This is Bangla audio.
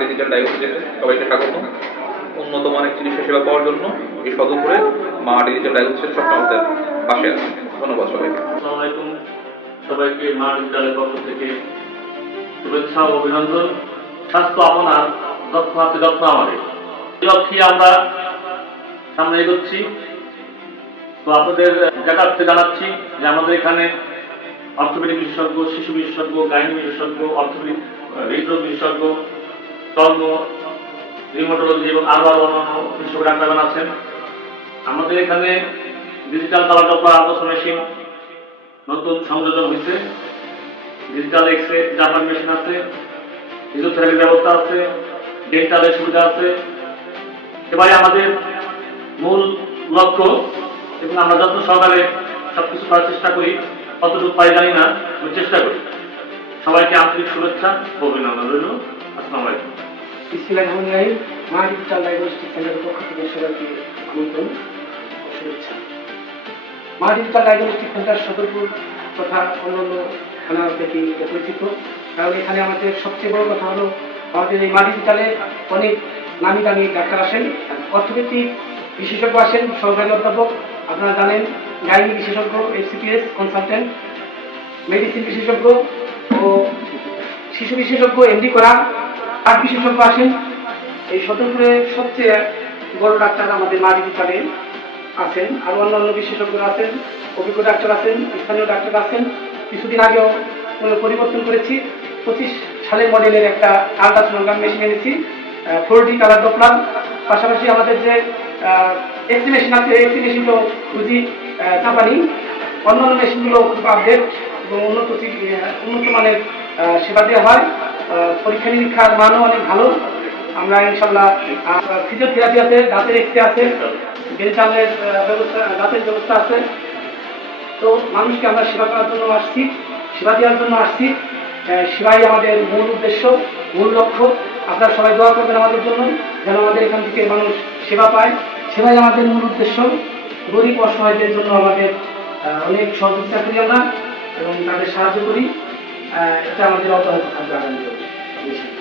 ডিজিটাল ডায়াগনোস্টিক্সে সবাইকে স্বাগত। উন্নত মানের চিকিৎসা সেবা পাওয়ার জন্য এই সদরপুরে মা ডিজিটাল ডায়াগনোস্টিক্স সবসময় আমাদের পাশে আছে। ধন্যবাদ সবাইকে। আসসালামু আলাইকুম, সবাইকে মা ডিজিটালের পক্ষ থেকে শুভেচ্ছা ও অভিনন্দন। স্বাস্থ্য আপনার, যত্ন আছে যত্ন আমাদের, এই লক্ষ্যে আমরা সামনে এগোচ্ছি। তো আপনাদের জানাচ্ছি যে আমাদের এখানে অর্থোপেডিক বিশেষজ্ঞ, শিশু বিশেষজ্ঞ, গাইনি বিশেষজ্ঞ, অর্থোপেডিক হৃদরোগ বিশেষজ্ঞ, চর্ম, রিউমাটোলজি এবং আরো অন্যান্য বিশেষজ্ঞ ডাক্তারগণ আছেন। আমাদের এখানে digital colour Doppler ultrasound machine নতুন সংযোজন হয়েছে, ডিজিটাল এক্সরে জাপান মেশিন আছে, ফিজিওথেরাপির ব্যবস্থা আছে, ডেন্টালের সুবিধা আছে। এবারে আমাদের মূল লক্ষ্য এবং আমরা যত সহকারে সবকিছু করার চেষ্টা করি, কতটুকু পাই জানি না, আমি চেষ্টা করি। সবাইকে আন্তরিক শুভেচ্ছা ও অভিনন্দন রইল। আসসালামু আলাইকুম। মা ডিজিটাল ডায়াগনস্টিক সেন্টারের পক্ষ থেকে সবাইকে আমন্ত্রণ ও শুভেচ্ছা। মা ডিজিটাল ডায়াগনস্টিক সেন্টার সদরপুর তথা অন্যান্য থানা থেকে পরিচিত, কারণ এখানে আমাদের সবচেয়ে বড় কথা হলো আমাদের এই মা ডিজিটালে অনেক নামি দামি ডাক্তার আসেন, অর্থোপেডিক বিশেষজ্ঞ আসেন, সহকারী অধ্যাপক, আপনারা জানেন, গাইনি বিশেষজ্ঞ, HCPS কনসালটেন্ট, মেডিসিন বিশেষজ্ঞ ও শিশু বিশেষজ্ঞ, MD করা, হার্ট বিশেষজ্ঞ আসেন। এই সদরপুরে সবচেয়ে বড় ডাক্তার আমাদের মা ডিজিটালে আছেন, আর অন্যান্য বিশেষজ্ঞরা আছেন, অভিজ্ঞ ডাক্তার আছেন, স্থানীয় ডাক্তার আছেন। কিছুদিন আগেও পরিবর্তন করেছি, 25 সালের মডেলের একটা আল্ট্রাসোনোগ্রাম মেশিন এনেছি, 4D কালার ডপলার। পাশাপাশি আমাদের যে এক্সরে মেশিন আছে, এক্সরে মেশিনগুলো খুঁজি জাপানি, অন্যান্য মেশিনগুলো খুব আপডেট এবং উন্নত মানের সেবা দেওয়া হয়। পরীক্ষা নিরীক্ষার মানও অনেক ভালো। আমরা ইনশাল্লাহ ফিজিওথেরাপি আছে, দাঁতের এক্সরে আছে, ডেন্টালের ব্যবস্থা, দাঁতের ব্যবস্থা আছে। তো মানুষকে আমরা সেবা করার জন্য আসছি, সেবা দেওয়ার জন্য আসছি। সেবাই আমাদের মূল উদ্দেশ্য, মূল লক্ষ্য। আপনারা সবাই দোয়া করবেন আমাদের জন্য, যেন আমাদের এখান থেকে মানুষ সেবা পায়। সেবাই আমাদের মূল উদ্দেশ্য। গরিব অসহায়দের জন্য আমাদের অনেক সহযোগিতা করি আমরা এবং তাদের সাহায্য করি। এটা আমাদের অব্যাহত থাকবে আগামী দিনে।